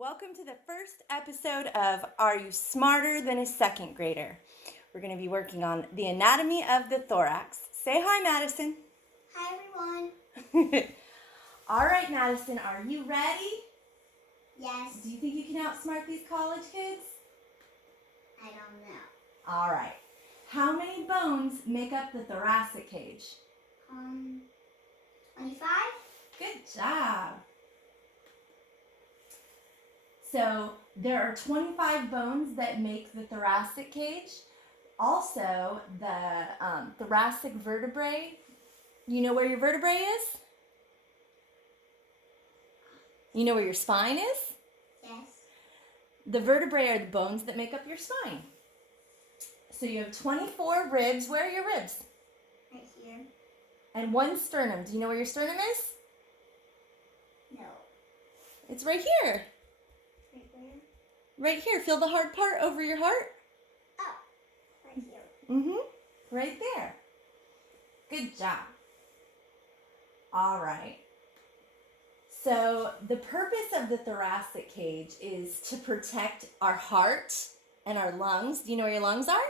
Welcome to the first episode of Are You Smarter Than a Second Grader? We're going to be working on the anatomy of the thorax. Say hi, Madison. Hi, everyone. All right, Madison, are you ready? Yes. Do you think you can outsmart these college kids? I don't know. All right. How many bones make up the thoracic cage? 25? Good job. So there are 25 bones that make the thoracic cage. Also, the thoracic vertebrae. You know where your vertebrae is? You know where your spine is? Yes. The vertebrae are the bones that make up your spine. So you have 24 ribs. Where are your ribs? Right here. And one sternum. Do you know where your sternum is? No. It's right here. Right where? Right here. Feel the hard part over your heart? Oh, right here. Right there. Good job. All right. So the purpose of the thoracic cage is to protect our heart and our lungs. Do you know where your lungs are?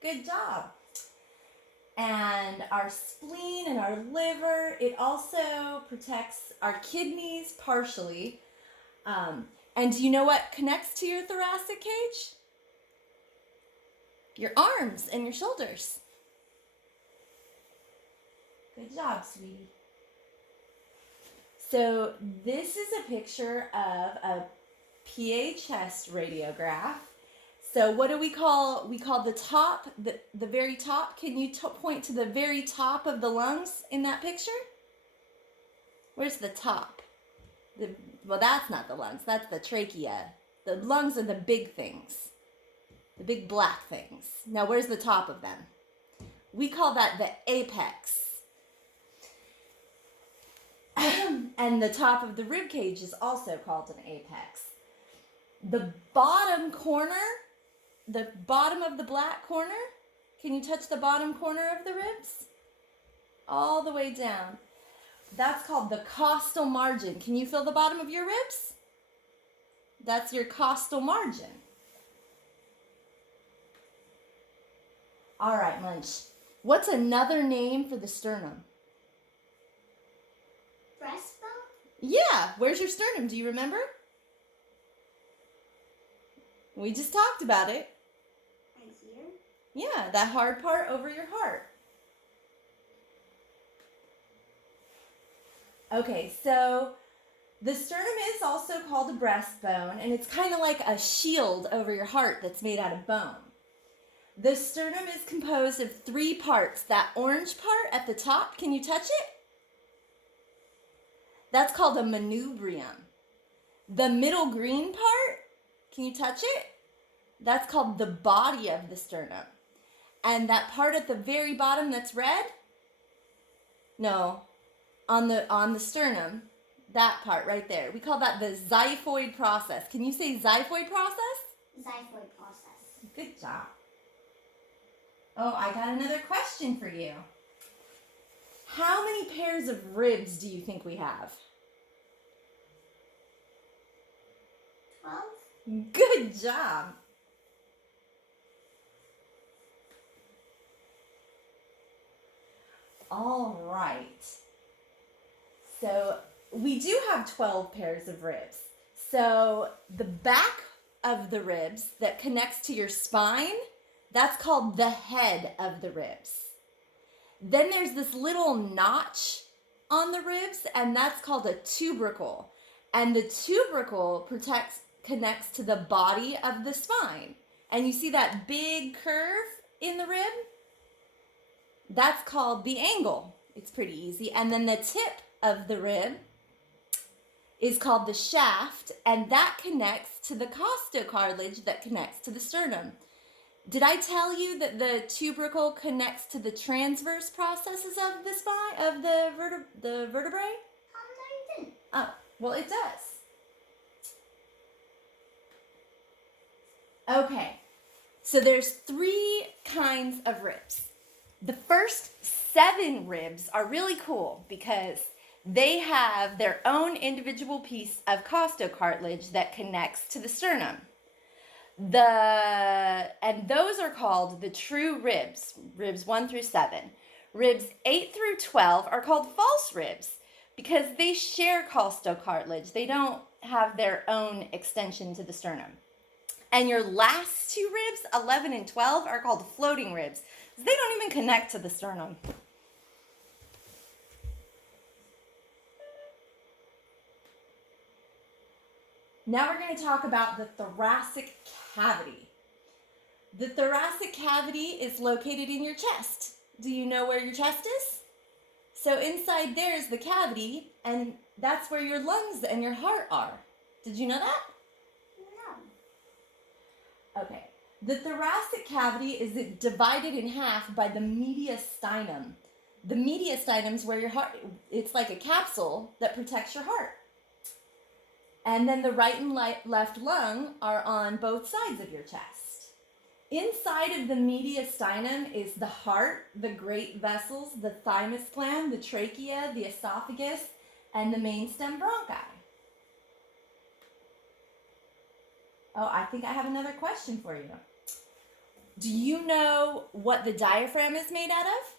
Good job. And our spleen and our liver. It also protects our kidneys partially. And do you know what connects to your thoracic cage? Your arms and your shoulders. Good job, sweetie. So this is a picture of a PA chest radiograph. So what do we call the top, the very top? Can you point to the very top of the lungs in that picture? Where's the top? Well, that's not the lungs. That's the trachea. The lungs are the big things. The big black things. Now, where's the top of them? We call that the apex. And the top of the rib cage is also called an apex. The bottom corner, the bottom of the black corner, can you touch the bottom corner of the ribs? All the way down. That's called the costal margin. Can you feel the bottom of your ribs? That's your costal margin. All right, Munch. What's another name for the sternum? Breastbone? Yeah, where's your sternum? Do you remember? We just talked about it. Right here. Yeah, that hard part over your heart. Okay, so the sternum is also called a breastbone, and it's kind of like a shield over your heart that's made out of bone. The sternum is composed of 3 parts. That orange part at the top, can you touch it? That's called a manubrium. The middle green part, can you touch it? That's called the body of the sternum. And that part at the very bottom that's red? No, on the sternum, that part right there. We call that the xiphoid process. Can you say xiphoid process? Xiphoid process. Good job. Oh, I got another question for you. How many pairs of ribs do you think we have? 12? Good job. All right. So we do have 12 pairs of ribs. So the back of the ribs that connects to your spine, that's called the head of the ribs. Then there's this little notch on the ribs, and that's called a tubercle. And the tubercle connects to the body of the spine. And you see that big curve in the rib? That's called the angle. It's pretty easy. And then the tip of the rib is called the shaft, and that connects to the costocartilage that connects to the sternum. Did I tell you that the tubercle connects to the transverse processes of the spine, of the vertebrae? No, you didn't. Oh, well, it does. Okay, so there's 3 kinds of ribs. The first 7 ribs are really cool because they have their own individual piece of costocartilage that connects to the sternum. And those are called the true ribs, ribs 1 through 7. Ribs 8 through 12 are called false ribs because they share costocartilage. They don't have their own extension to the sternum. And your last two ribs, 11 and 12, are called floating ribs. They don't even connect to the sternum. Now we're going to talk about the thoracic cavity. The thoracic cavity is located in your chest. Do you know where your chest is? So inside there is the cavity, and that's where your lungs and your heart are. Did you know that? No. Okay. The thoracic cavity is divided in half by the mediastinum. The mediastinum is where your heart, it's like a capsule that protects your heart. And then the right and left lung are on both sides of your chest. Inside of the mediastinum is the heart, the great vessels, the thymus gland, the trachea, the esophagus, and the main stem bronchi. Oh, I think I have another question for you. Do you know what the diaphragm is made out of?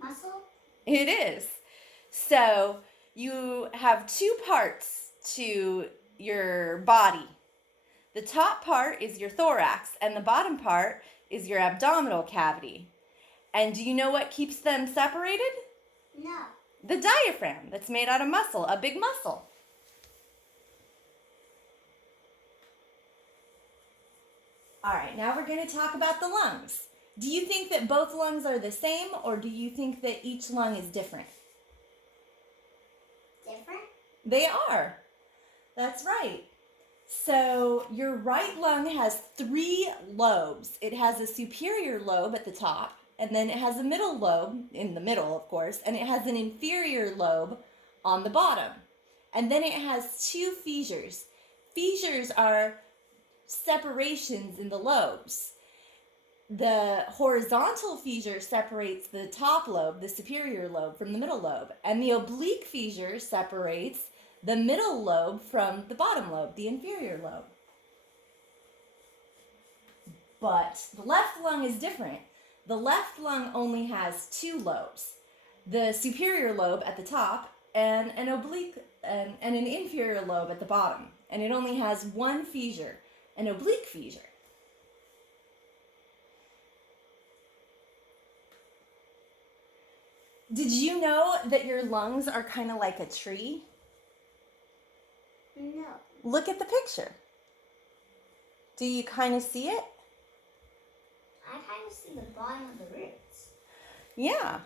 Muscle? It is. So you have two parts to your body. The top part is your thorax, and the bottom part is your abdominal cavity. And do you know what keeps them separated? No. The diaphragm, that's made out of muscle, a big muscle. All right, now we're going to talk about the lungs. Do you think that both lungs are the same, or do you think that each lung is different? Different? They are. That's right. So your right lung has 3 lobes. It has a superior lobe at the top, and then it has a middle lobe, in the middle, of course, and it has an inferior lobe on the bottom. And then it has 2 fissures. Fissures are separations in the lobes. The horizontal fissure separates the top lobe, the superior lobe, from the middle lobe, and the oblique fissure separates the middle lobe from the bottom lobe, the inferior lobe. But the left lung is different. The left lung only has 2 lobes, the superior lobe at the top and an oblique and an inferior lobe at the bottom, and it only has 1 fissure, an oblique fissure. Did you know that your lungs are kind of like a tree? No. Look at the picture. Do you kind of see it? I kind of see the bottom of the ribs. Yeah.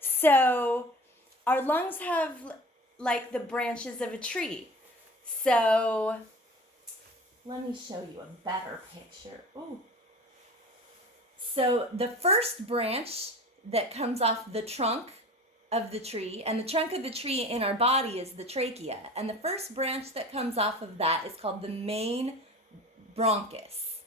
So our lungs have like the branches of a tree. So let me show you a better picture. Ooh. So the first branch that comes off the trunk of the tree, and the trunk of the tree in our body is the trachea, and the first branch that comes off of that is called the main bronchus,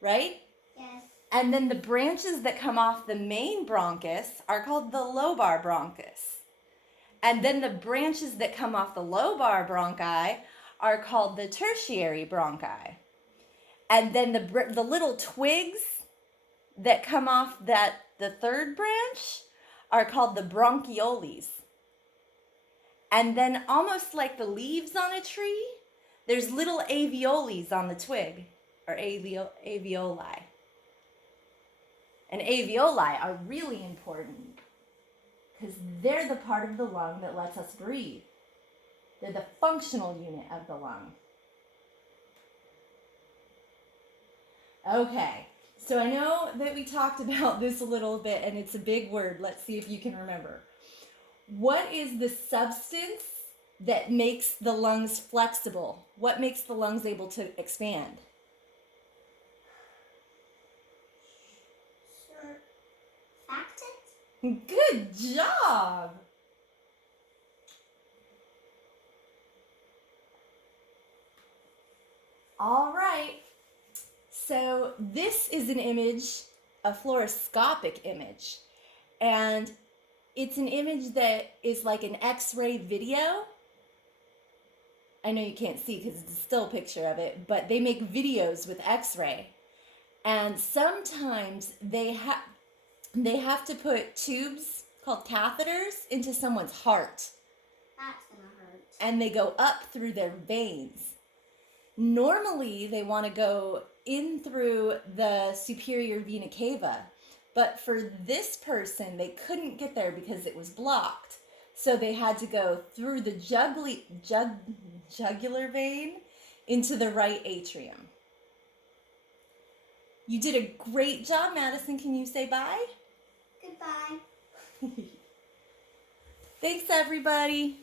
right? Yes. And then the branches that come off the main bronchus are called the lobar bronchus. And then the branches that come off the lobar bronchi are called the tertiary bronchi. And then the little twigs that come off the third branch are called the bronchioles. And then almost like the leaves on a tree, there's little alveoles on the twig, or alveoli. And alveoli are really important because they're the part of the lung that lets us breathe. They're the functional unit of the lung. Okay, so I know that we talked about this a little bit, and it's a big word. Let's see if you can remember. What is the substance that makes the lungs flexible? What makes the lungs able to expand? Surfactant? Good job! All right. So this is an image, a fluoroscopic image, and it's an image that is like an X-ray video. I know you can't see because it's a still picture of it, but they make videos with X-ray, and sometimes they have to put tubes called catheters into someone's heart, That's gonna hurt. and they go up through their veins. Normally, they want to go in through the superior vena cava, but for this person, they couldn't get there because it was blocked. So they had to go through the jugular vein into the right atrium. You did a great job, Madison. Can you say bye? Goodbye. Thanks, everybody.